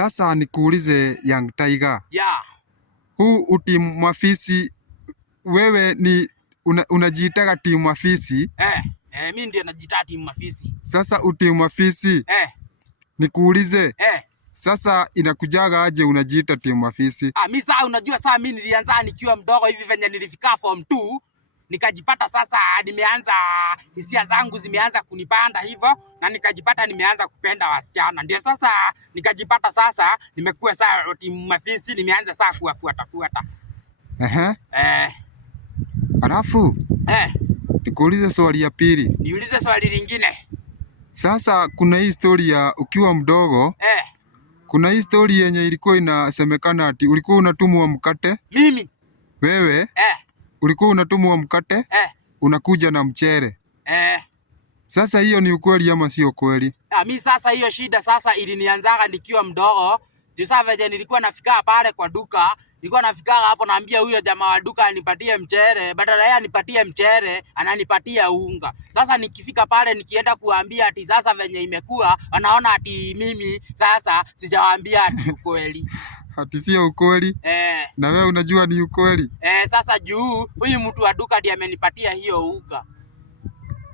Sasa nikuulize Young Tiger. Yeah. Huu timu Mafisi, wewe ni unajiitaga timu Mafisi? Mimi ndiye najiita timu Mafisi. Sasa timu Mafisi. Nikuulize. Sasa inakujaga aje unajiita timu Mafisi? Mimi sasa unajua sasa mimi nilianza nikiwa mdogo hivi venye nilifika form 2. Nikajipata sasa nimeanza hisia zangu zimeanza kunipanda hivyo na nikajipata nimeanza kupenda wasichana. Ndio sasa nikajipata sasa nimekuwa sasa timu Mafisi, nimeanza sasa kuwafuata. Alafu nikuulize swali ya pili. Niulize swali lingine. Sasa kuna hii story ya ukiwa mdogo. Kuna hii story yenye ilikuwa inasemekana ati ulikuwa unatumwa mkate. Mimi? Wewe? Ulikuwa unatumwa mkate? Unakuja na mchere. Sasa hiyo ni ukweli ama sio kweli? Mimi sasa hiyo shida sasa ilinianzaga nikiwa mdogo. Ndio sasa venye nilikuwa nafika pale kwa duka, nilikuwa nafika hapo naambia huyo jamaa wa duka anipatie mchere, badala yeye anipatie mchere, ananipatia unga. Sasa nikifika pale nikienda kuambia ati sasa venye imekuwa, wanaona ati mimi sasa sijawaambia ati ukweli. Ati sio ukweli? Na wewe unajua ni ukweli? Sasa juu huyu mtu wa duka ndiye amenipatia hiyo unga.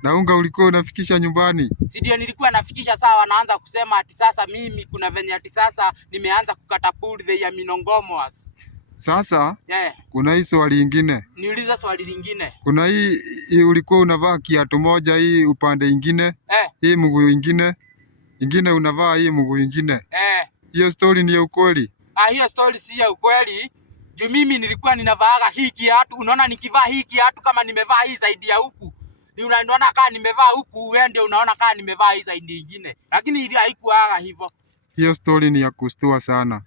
Na unga ulikuwa unafikisha nyumbani? Si ndio nilikuwa nafikisha. Sawa, wanaanza kusema ati sasa mimi kuna venye ati sasa nimeanza kukata pulve ya minongomos. Sasa kuna hii swali lingine. Niulize swali lingine. Kuna hii ulikuwa unavaa kiatu moja hii upande ingine. Hii mguu ingine unavaa hii mguu ingine. Hiyo story ni ya ukweli? Hiyo story si ya ukweli. Juu mimi nilikuwa ninavaaga hii kiatu. Unaona nikivaa hii kiatu kama nimevaa hii zaidi ya huku. Ni unaona kama nimevaa huku, wewe ndio unaona kama nimevaa hii zaidi nyingine. Lakini ili haikuaga hivyo. Hiyo story ni ya kustua sana.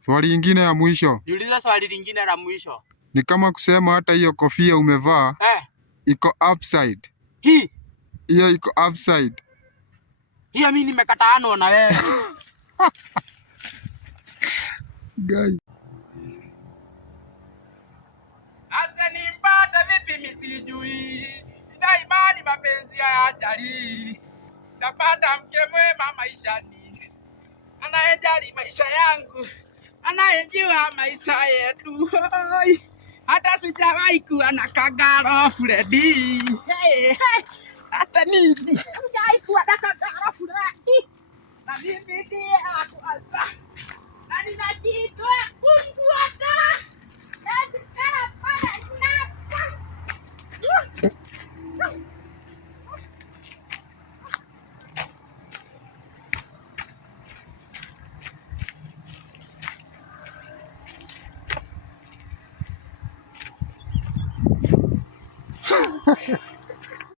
Swali lingine ya mwisho. Niulize swali lingine la mwisho. Ni kama kusema hata hiyo kofia umevaa iko upside. Hiyo iko upside. Hiyo mimi nimekataana na wewe. Guy. Hata nimpata vipi mimi sijui. Nina imani mapenzi hayajali. Napata mke mwema maishani. Anayejali maisha yangu. Anayejua maisha yetu. Hata sijawahi kuwa na kagaro Freddy. Hata nini? Sijawahi kuwa na kagaro Freddy. Na mimi ndiye kwanza. Na ninashindwa kumfuata.